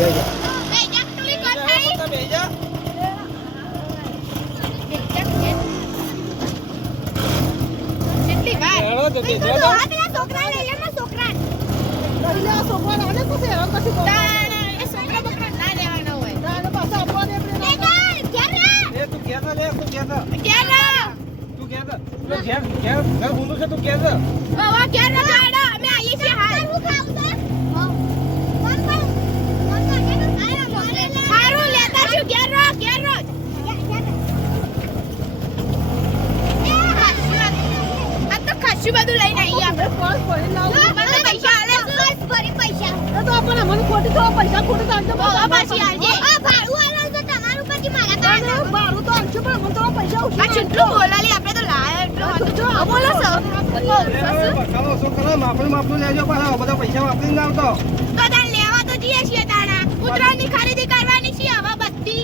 બેજા તુલી કોણ થઈ બેજા કેટલી વાર હેડો તો બેજા તો આ પેલા છોકરા લઈ લે ના છોકરા કરી લે છોકરા લાગે તો છે કશું કહો એ છોકરા બકરા ના લેવાના હોય તારે પાછા આપવાને આપણે એ તું કેતા લે તું કેતા ક્યારે તું કેતા ઘેર ઘેર ઘર ઊંધું છે તું કેતા બાવા ક્યારે જાડો અમે આવીએ છીએ હાલ હું ખાવ છે હારું લેતા છું ઘેર રહો આ તો ખાસું બધું લઈને આવી આપણે પાસ પડી લાવ મને પૈસા આલે બસ ફરી પૈસા એ તો આપણે મને ખોટી તો પૈસા ખોટી કાઢજો બાવા પાછી આલજે આ ભાડું આલે છે તમારું પછી મારા પાસે બારું તો આલજો પણ મને તો પૈસા આ ચૂંટલું બોલાલી આપણે તો લાયા એટલો બોલો છો બખાડો શું કરો માપનું લેજો પાછા બધા પૈસા વાપરી ના આવતો તો તાર લેવા તો જઈએ છીએ તાણા ઉતરાણની ખરીદી કરવાની છે હવે બધી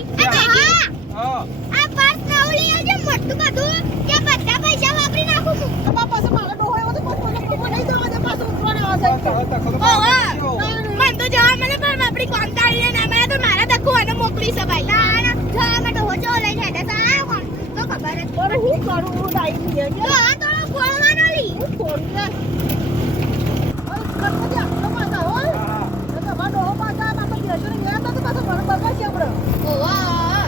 હા આ પાસ નવલી આવજે મોટું બધું કે બધા પૈસા વાપરી નાખું છું બાપા પાસે મારા ડોહો એવો તો કોઈ નહીં દેવા દે પાછું ઉતરવાને આવે મન તો જવા મને પણ આપણી કોંતાળીને ના મળે તો મારા દક્કુ અને મોકલી છે ભાઈ ના જવા માટે હોચો લઈને હેડે આ કોણ તો ખબર જ પણ હું કરું હું ડાઈ ની તો આ તો ખોલવાનો લી હું ખોલી લે અરે કટકે આપણો પાછા હો તો તમારો ડોહો પાછા પાછો બેસો ને ગયા તો પાછો મને બગાડ છે આપણે ઓવા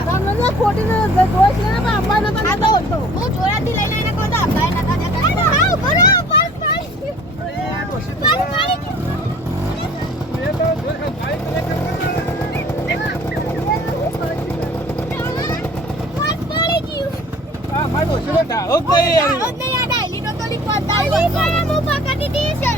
તમને ખોટી ને જોઈશ ને પણ અંબા નતા આ તો હું જોરાથી લઈને આને કોણ અપાય નતા દેતા હા બરો પાસ પાડી અરે ડોશી તું પાસ પાડી મે તો ઘર ગાડી કલેક્ટ પાસ પાડી ગયું આ મારો ડોશીનો ઢાળો જ નહીં યાર આવો જ નહીં આ ડાયલી નો તો લી કોંતાળી હું પકડી દી છે